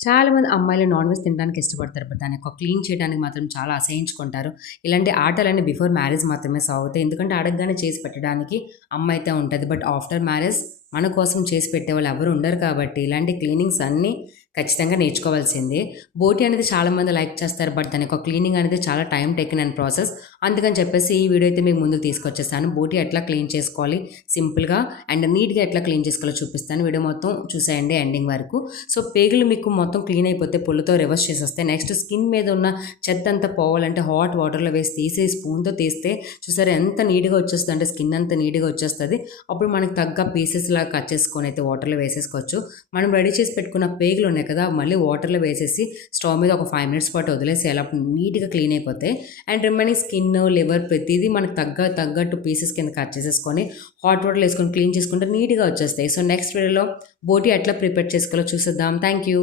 చాలామంది అమ్మాయిలు non veg తినడానికి ఇష్టపడతారు. బట్ దాన్ని క్లీన్ చేయడానికి మాత్రం చాలా అసహించుకుంటారు. ఇలాంటి ఆటలన్నీ బిఫోర్ మ్యారేజ్ మాత్రమే సాగుతాయి. ఎందుకంటే అడగగానే చేసి పెట్టడానికి అమ్మాయితే ఉంటది. బట్ ఆఫ్టర్ మ్యారేజ్ మన కోసం చేసి పెట్టేవాళ్ళు ఎవరు ఉండరు కాబట్టి ఇలాంటి క్లీనింగ్స్ అన్నీ ఖచ్చితంగా నేర్చుకోవాల్సిందే. బోటి అనేది చాలామంది లైక్ చేస్తారు. బట్ దాని యొక్క క్లీనింగ్ అనేది చాలా టైం టేకెన్ అండ్ ప్రాసెస్. అందుకని చెప్పేసి ఈ వీడియో అయితే మీకు ముందుకు తీసుకొచ్చేసాను. బోటి ఎట్లా క్లీన్ చేసుకోవాలి సింపుల్‌గా అండ్ నీట్‌గా ఎట్లా క్లీన్ చేసుకోవాలో చూపిస్తాను. వీడియో మొత్తం చూసేయండి ఎండింగ్ వరకు. సో, పేగులు మీకు మొత్తం క్లీన్ అయిపోతే పుల్లతో రివర్స్ చేసేస్తాయి. నెక్స్ట్ స్కిన్ మీద ఉన్న చెత్త అంతా పోవాలంటే హాట్ వాటర్‌లో వేసి తీసి స్పూన్‌తో తీస్తే చూసారా ఎంత నీట్‌గా వచ్చేస్తదంటే స్కిన్ అంతా నీట్‌గా వచ్చేస్తది. అప్పుడు మనకు తగ్గ పీసెస్‌లాగా కట్ చేసుకొని అయితే వాటర్‌లో వేసేసుకోవచ్చు. మనం రెడీ చేసి పెట్టుకున్న పేగులు ఉన్నాయి కదా! మళ్ళీ వాటర్‌లో వేసేసి స్టవ్ మీద ఒక 5 మినిట్స్ పాటు వదిలేసేయాలి. అప్పుడు నీట్‌గా క్లీన్ అయిపోతాయి. అండ్ రిమైనింగ్ స్కిన్, లివర్ ప్రతీదీ మనకు తగ్గట్టు పీసెస్ కింద కట్ చేసేసుకొని హాట్ వాటర్‌లో ఏసుకొని క్లీన్ చేసుకుంటే నీట్‌గా వచ్చేస్తాయి. సో, నెక్స్ట్ వీడియోలో బోటి ఎట్లా ప్రిపేర్ చేసుకోవాలో చూసేద్దాం. Thank you.